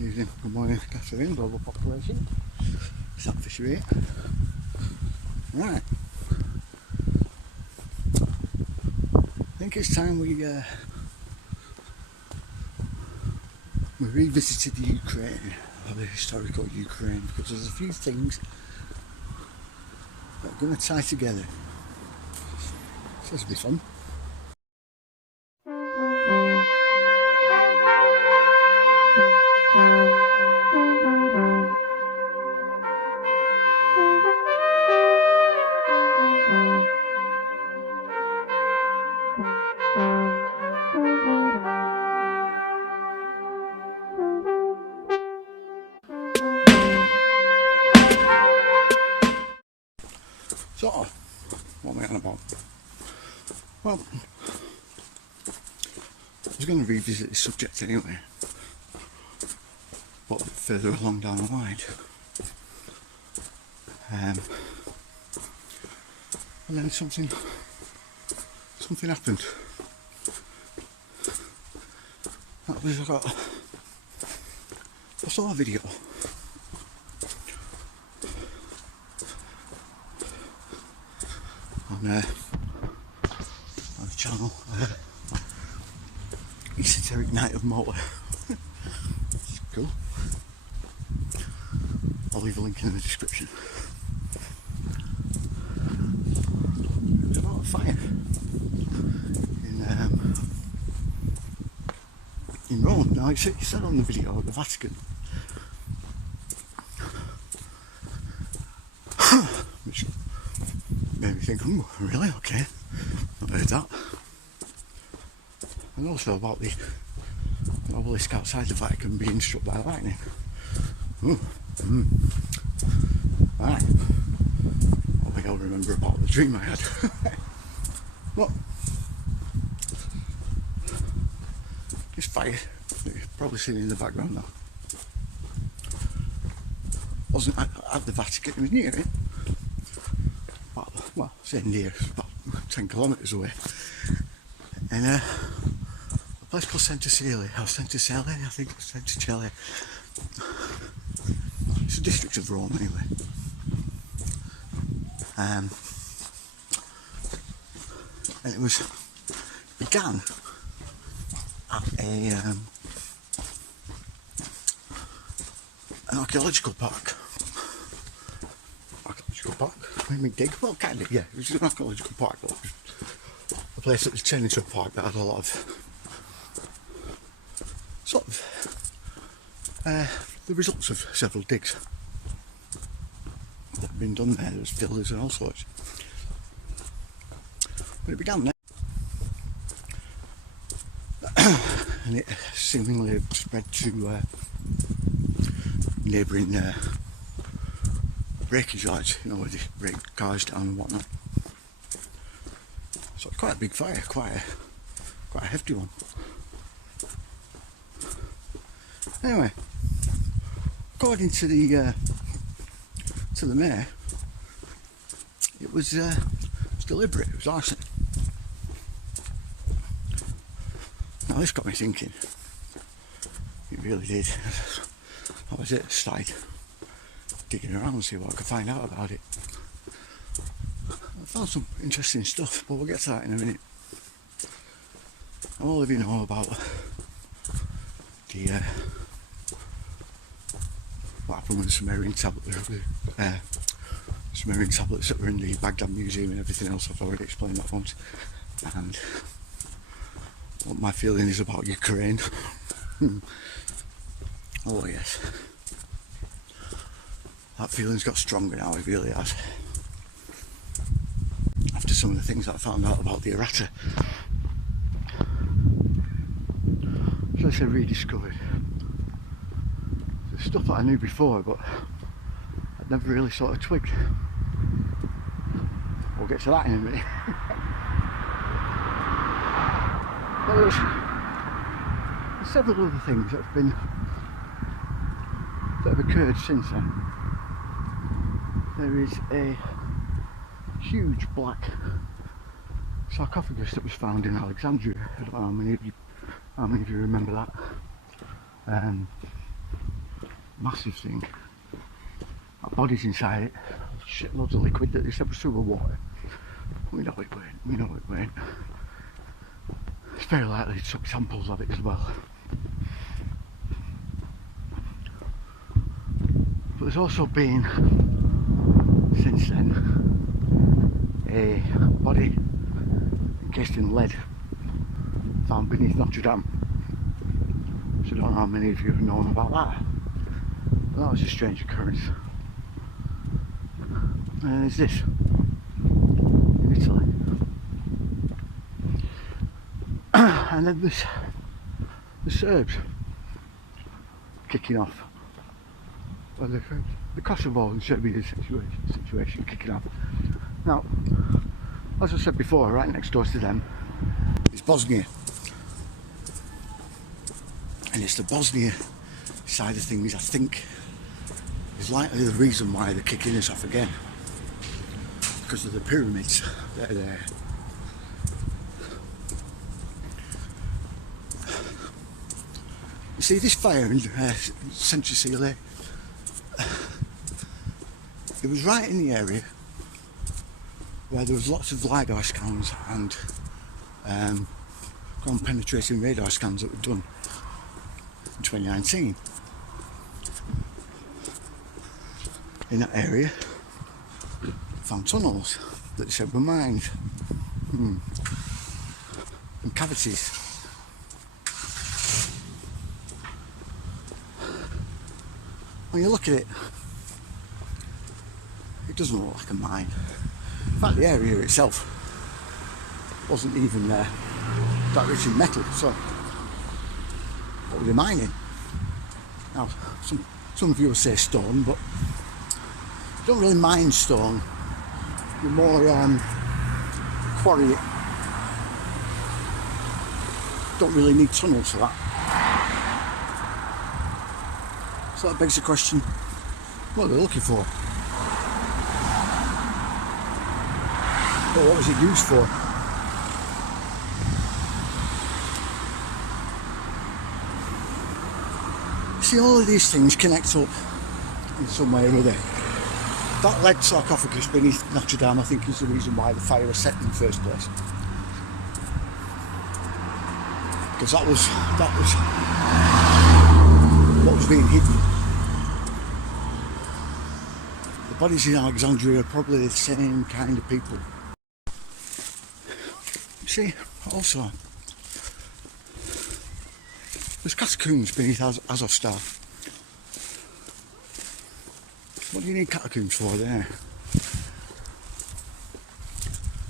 evening, good morning, good afternoon, global population. Is that fish rate? Right. I think it's time we revisited the Ukraine, or the historical Ukraine, because there's a few things that are going to tie together. So this will be fun. So, what am I on about? Well, I was going to revisit this subject anyway, but a bit further along down the line. And then something happened. That was I saw a video on the channel, Esoteric Night of Malta. It's cool. I'll leave a link in the description. There's a lot of fire in Rome. Now it said on the video the Vatican, which made me think, oh, really? Okay, not heard that. And also about the obelisk outside the Vatican being struck by lightning. Ooh. Right. I think I'll remember about the dream I had. Look, this fire that you've probably seen in the background now wasn't at the Vatican, it was near it. Well, say near, about 10 kilometres away. And a place called Centocele, I think it's Centocele. It's a district of Rome anyway. And it began at an archaeological park. I mean, dig? Well, kind of, yeah. It was an archaeological park, but it was a place that was turned into a park that had a lot of the results of several digs that had been done there. There was fillers and all sorts. But it began there, and it seemingly spread to neighbouring breakage yards, you know, where they break cars down and whatnot. So it's quite a big fire, quite a hefty one. Anyway, according to the mayor, it was deliberate. It was arson. Now this got me thinking. It really did. That was it. Started digging around and see what I could find out about it. I found some interesting stuff, but we'll get to that in a minute. All of you know about the what happened with the Sumerian tablets that were in the Baghdad Museum and everything else. I've already explained that once. And what my feeling is about Ukraine. Oh yes. That feeling's got stronger now, it really has. After some of the things that I found out about the Aratta. So I say rediscovered. There's stuff that I knew before, but I'd never really sort of twigged. We'll get to that in a minute. Well, there's several other things that have occurred since then. There is a huge black sarcophagus that was found in Alexandria. I don't know how many of you remember that. Massive thing. That body's inside it. Shitloads of liquid that they said was sewer water. We know it weren't. We know it weren't. It's very likely they took samples of it as well. But there's also been, since then, a body encased in lead found beneath Notre Dame. So I don't know how many of you have known about that. But that was a strange occurrence. And there's this in Italy. And then there's the Serbs kicking off. Well, the Kosovo and Serbian situation kicking off. Now, as I said before, right next door to them is Bosnia. And it's the Bosnia side of things, I think, is likely the reason why they're kicking us off again. Because of the pyramids that are there. You see, this fire in Central Sicily, it was right in the area where there was lots of LiDAR scans and ground penetrating radar scans that were done in 2019. In that area, found tunnels that they said were mined, and cavities. When you look at it, it doesn't look like a mine. In fact, the area itself wasn't even that rich in metal, so what were they mining? Now, some of you will say stone, but you don't really mine stone. You're more quarry it. Don't really need tunnels for that. So that begs the question, what are they looking for? But what was it used for? See, all of these things connect up in some way or other. That lead sarcophagus beneath Notre Dame, I think, is the reason why the fire was set in the first place. Because that was what was being hidden. The bodies in Alexandria are probably the same kind of people. You see, also, there's catacombs beneath Azovstal. What do you need catacombs for there?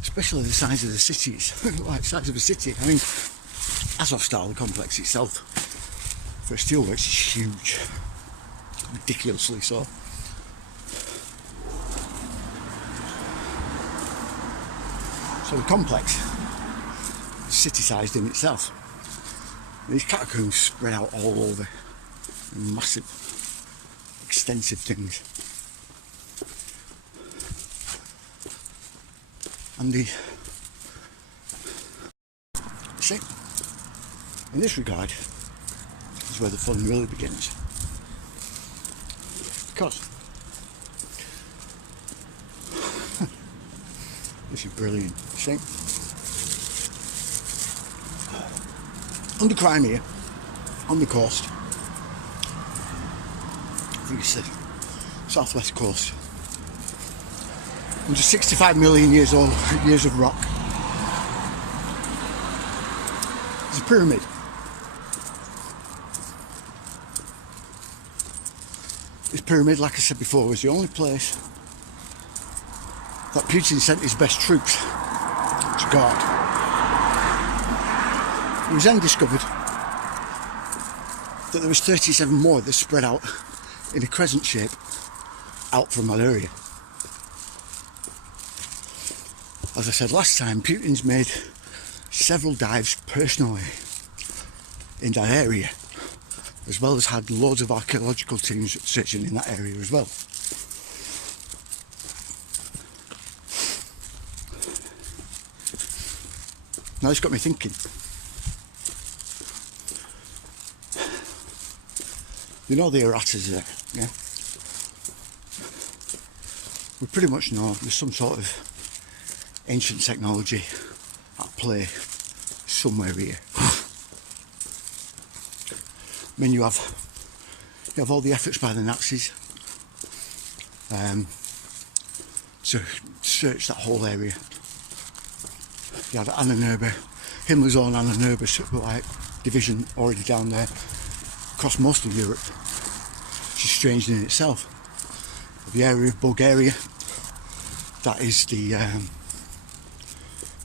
Especially the size of the cities, like the size of a city. I mean, Azovstal, the complex itself, for a steelworks is huge, ridiculously so. So the complex is city-sized in itself. These catacombs spread out all over, massive, extensive things. And see, in this regard, is where the fun really begins. Because this is brilliant. See, under Crimea, on the coast, I think it's the southwest coast, under 65 million years old, years of rock, there's a pyramid. This pyramid, like I said before, was the only place that Putin sent his best troops to guard. It was then discovered that there was 37 more that spread out in a crescent shape out from that area. As I said last time, Putin's made several dives personally in that area, as well as had loads of archaeological teams searching in that area as well. Now it's got me thinking. You know the Arattas there? Yeah, we pretty much know there's some sort of ancient technology at play somewhere here. I mean, you have all the efforts by the Nazis to search that whole area. You had Annenberg, Himmler's own Annenberg like division already down there across most of Europe, which is strange in itself. The area of Bulgaria, that is the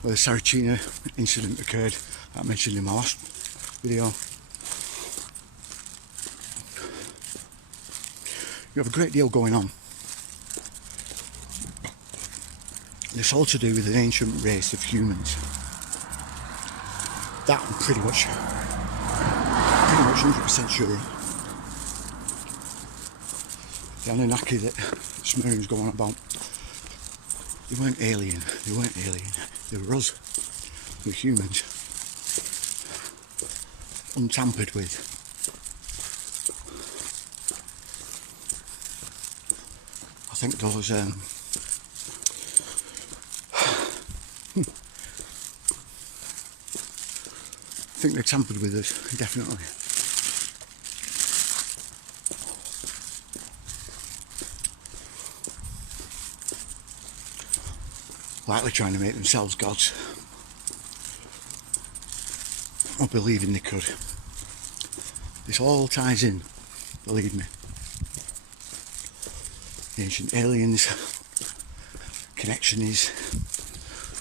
where the Sarachina incident occurred, that I mentioned in my last video. You have a great deal going on. It's all to do with an ancient race of humans. That I'm pretty much 100% sure. The Anunnaki that Smyrna's going on about, they weren't alien, they were us, they were humans, untampered with. I think those I think they tampered with us, definitely. Likely trying to make themselves gods, or believing they could. This all ties in, believe me. The ancient aliens connection is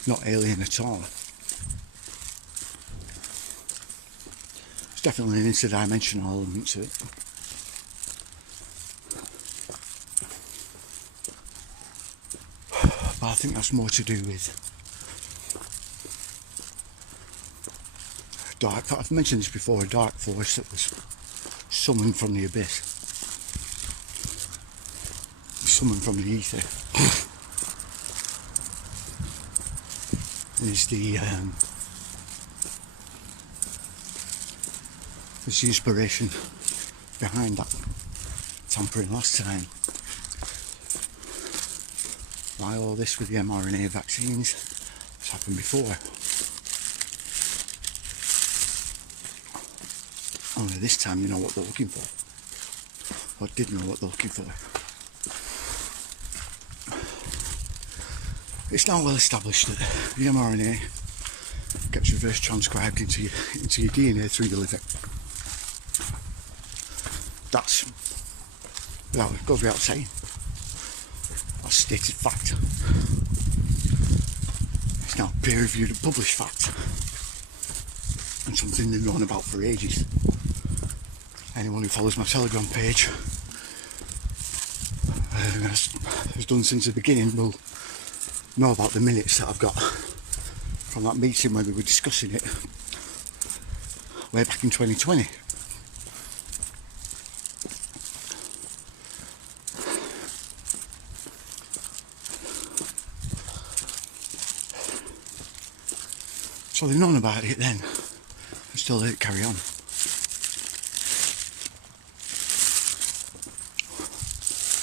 not alien at all. It's definitely an interdimensional element to it. But I think that's more to do with dark. I've mentioned this before, a dark force that was summoned from the abyss, summoned from the ether. Is the inspiration behind that tampering last time. Why all this with the mRNA vaccines? It's happened before. Only this time you know what they're looking for. Or did know what they're looking for. It's now well established that the mRNA gets reverse transcribed into your DNA through your liver. That's, well, it goes without saying. That's stated fact. It's now peer-reviewed and published fact, and something they've known about for ages. Anyone who follows my Telegram page has done since the beginning will know about the minutes that I've got from that meeting where we were discussing it way back in 2020. So they've known about it then, and still let it carry on.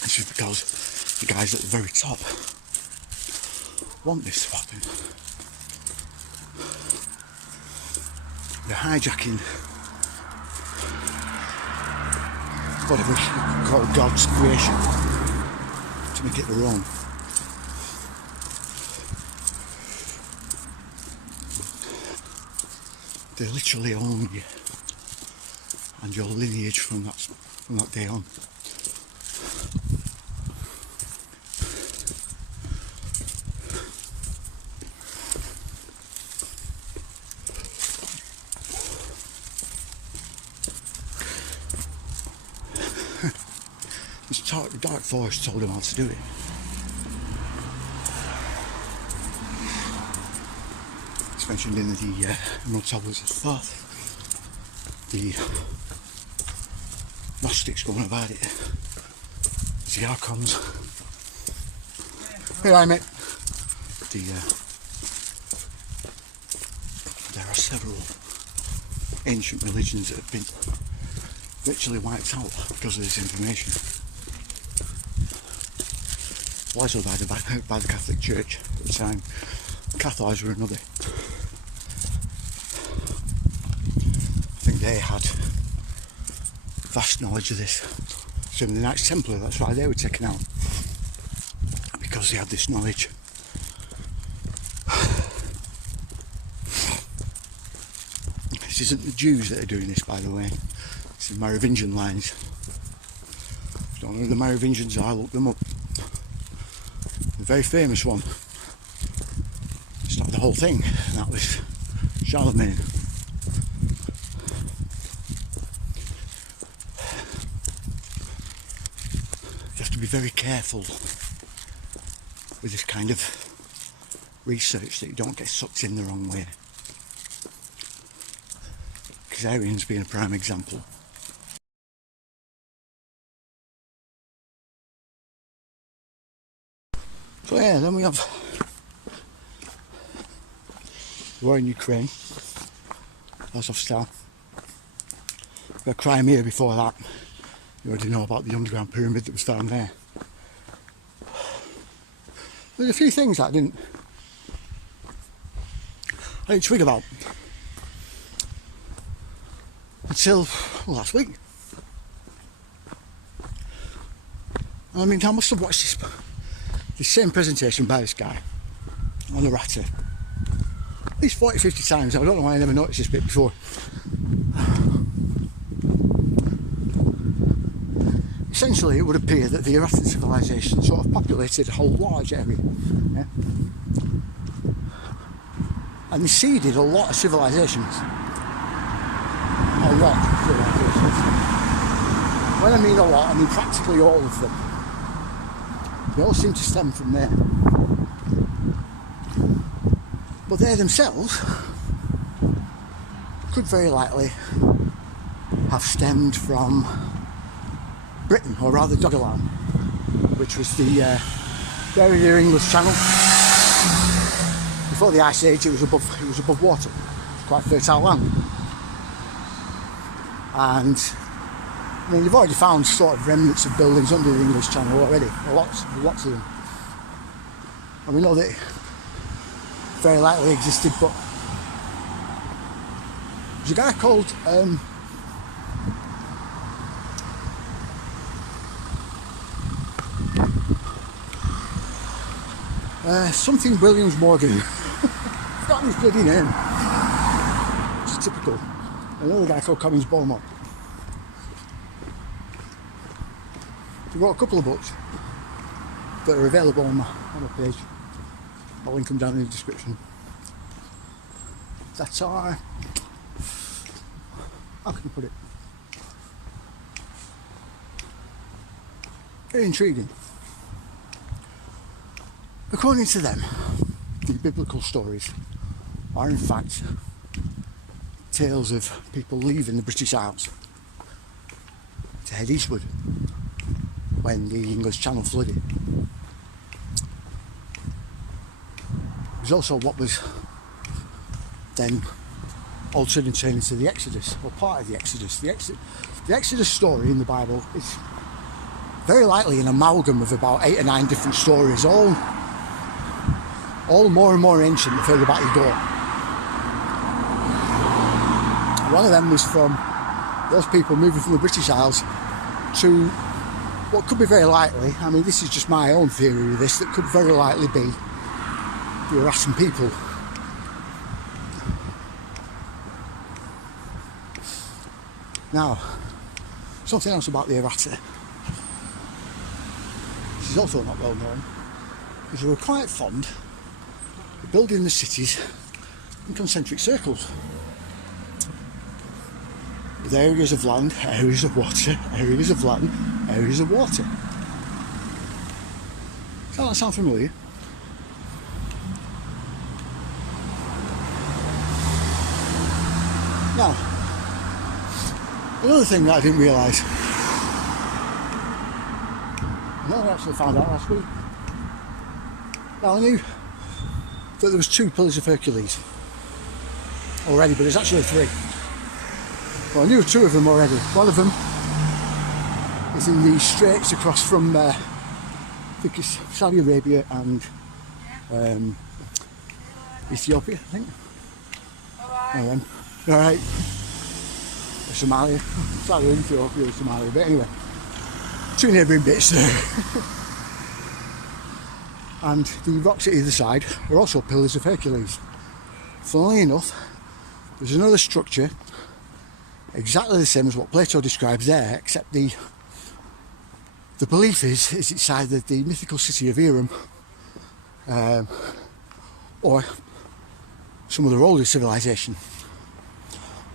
This is because the guys at the very top want this to happen. They're hijacking whatever you call God's creation to make it their own. They literally own you and your lineage from that day on. The Dark Forest told him how to do it. It's mentioned in the Emerald Tablets of Thoth. The Gnostics going about it. The Archons. Hey, I mate. There are several ancient religions that have been literally wiped out because of this information. was by the Catholic Church at the time. Catholics were another. I think they had vast knowledge of this. So in the Knights Templar, that's why they were taken out, because they had this knowledge. This isn't the Jews that are doing this, by the way. It's the Merovingian lines. If you don't know who the Merovingians are, look them up. The very famous one started the whole thing, and that was Charlemagne. You have to be very careful with this kind of research that you don't get sucked in the wrong way. Arians being a prime example. So yeah, then we have the war in Ukraine. That's off star. We had Crimea before that. You already know about the underground pyramid that was found there. There's a few things that I didn't twig about until last week. I mean, I must have watched this same presentation by this guy on Aratta at least 40-50 times. I don't know why I never noticed this bit before. Essentially, it would appear that the Aratta civilization sort of populated a whole large area, yeah? And they seeded a lot of civilizations. A lot of civilizations. When I mean a lot, I mean practically all of them. They all seem to stem from there. But they themselves could very likely have stemmed from Britain, or rather Doggerland, which was the area near English Channel. Before the Ice Age, it was above water. It was quite fertile land. And I mean, you've already found sort of remnants of buildings under the English Channel already, lots of them. And we know that it very likely existed, but there's a guy called something Williams Morgan. I've forgotten his bloody name. Which is typical. Another guy called Comyns Beaumont. He wrote a couple of books that are available on my page. I'll link them down in the description. That are, how can I put it? Very intriguing. According to them, the biblical stories are in fact tales of people leaving the British Isles to head eastward when the English Channel flooded. It was also what was then altered and turned into the Exodus, or part of the Exodus. The Exodus story in the Bible is very likely an amalgam of about 8 or 9 different stories, all more and more ancient the further back you go. One of them was from those people moving from the British Isles to what could be very likely, I mean this is just my own theory of this, that could very likely be the Arattan people. Now, something else about the Aratta, which is also not well known, is they were quite fond of building the cities in concentric circles, with areas of land, areas of water, areas of land, areas of water. Does that sound familiar? Now, another thing that I didn't realise, I actually found out last week. Now I knew that there was 2 pillars of Hercules already, but there's actually 3. Well, I knew 2 of them already. One of them is in the straits across from think it's Saudi Arabia and Ethiopia, I think. Alright. Somalia. Sorry, Ethiopia or Somalia, but anyway. Two neighbouring bits there. And the rocks at either side are also pillars of Hercules. Funnily enough, there's another structure exactly the same as what Plato describes there, except the belief is it's either the mythical city of Eram or some other older civilization.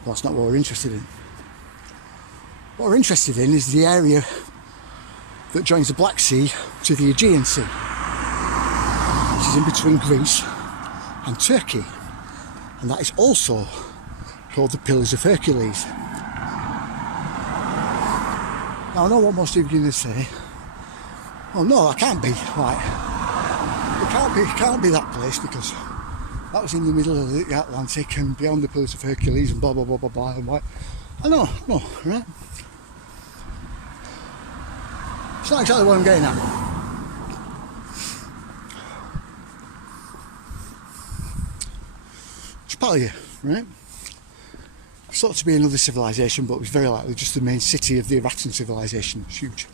That's not what we're interested in. What we're interested in is the area that joins the Black Sea to the Aegean Sea, which is in between Greece and Turkey, and that is also called the Pillars of Hercules. Now I know what most of you are going to say, oh no, that can't be, right, it can't be that place because that was in the middle of the Atlantic and beyond the Pillars of Hercules and blah blah blah blah blah and what. I know, no, right? It's not exactly what I'm getting at. It's Spalia, right? It's thought to be another civilization, but it was very likely just the main city of the Arattan civilization. It's huge.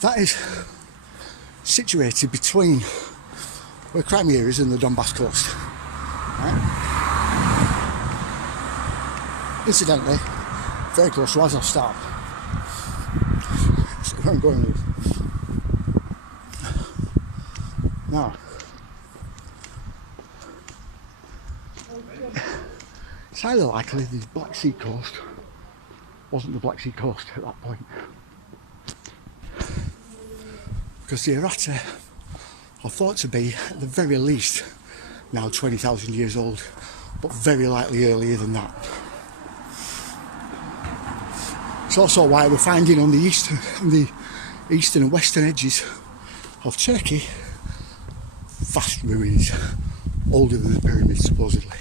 That is situated between where Crimea is and the Donbass coast. Right? Incidentally, very close to Azovstal. So where I'm going with. Now, it's highly likely the Black Sea coast wasn't the Black Sea coast at that point, because the Aratta are thought to be, at the very least, now 20,000 years old, but very likely earlier than that. It's also why we're finding on the eastern and western edges of Turkey vast ruins, older than the pyramids supposedly.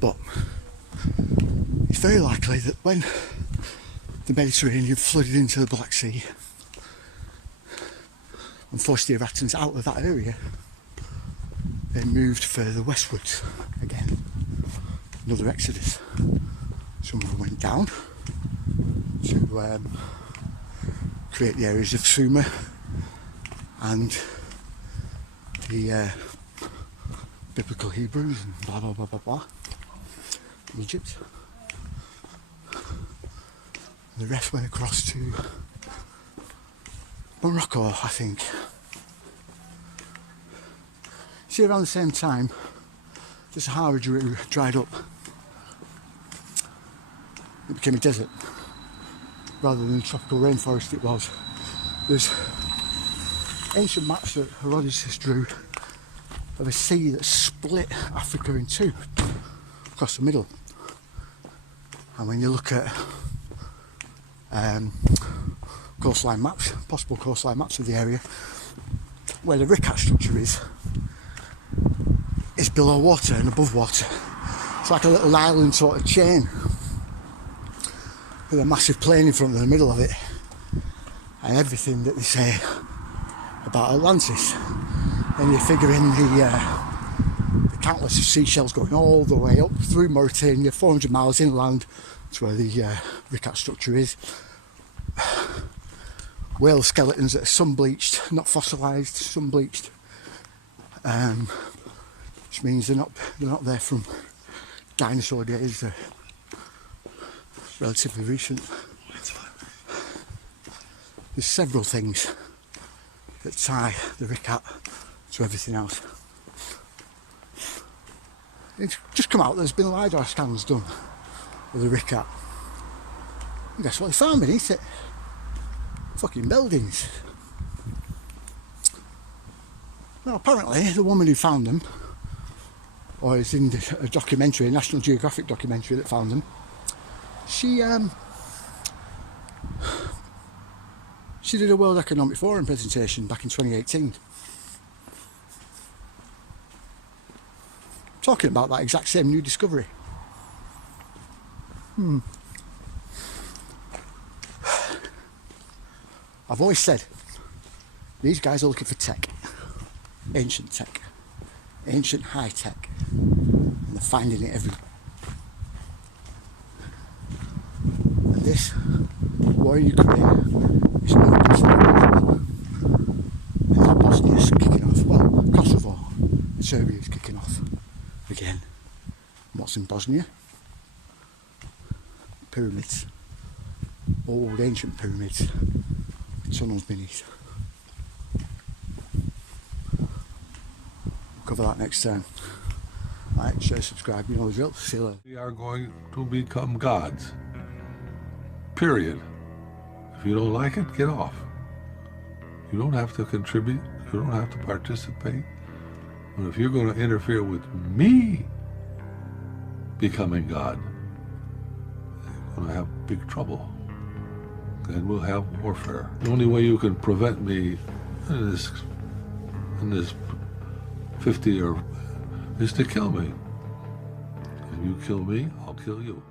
But it's very likely that when the Mediterranean flooded into the Black Sea and forced the Arattans out of that area, they moved further westwards again. Another exodus. Some of them went down to create the areas of Sumer and the biblical Hebrews and blah blah blah blah blah. Egypt. And the rest went across to Morocco, I think. See, around the same time, the Sahara dried up. It became a desert rather than the tropical rainforest it was. There's ancient maps that Herodotus drew of a sea that split Africa in two across the middle. And when you look at coastline maps, possible coastline maps of the area, where the Rikat structure is below water and above water. It's like a little island sort of chain with a massive plain in front of the middle of it, and everything that they say about Atlantis. And you figure in the countless of seashells going all the way up through Mauritania, 400 miles inland to where the Rikat structure is. Whale skeletons that are sun-bleached, not fossilised, sun-bleached, which means they're not there from dinosaur days. They're relatively recent. There's several things that tie the Rikat to everything else. It's just come out, there's been LiDAR scans done of the Rikat. And guess what they found beneath it? Fucking buildings. Now apparently the woman who found them, or is in a documentary, a National Geographic documentary that found them, she did a World Economic Forum presentation back in 2018. talking about that exact same new discovery. I've always said these guys are looking for tech, ancient high tech, and they're finding it everywhere. And this war in Ukraine is no concern. And now Bosnia's kicking off. Well, Kosovo and Serbia's kicking off again. What's in Bosnia? Pyramids, old ancient pyramids, tunnels beneath. Cover that next time. Like, share, subscribe, you know the drill. See you later. We are going to become gods. Period. If you don't like it, get off. You don't have to contribute. You don't have to participate. But if you're going to interfere with me becoming God, you're going to have big trouble. And we'll have warfare. The only way you can prevent me in this 50 or is to kill me. If you kill me, I'll kill you.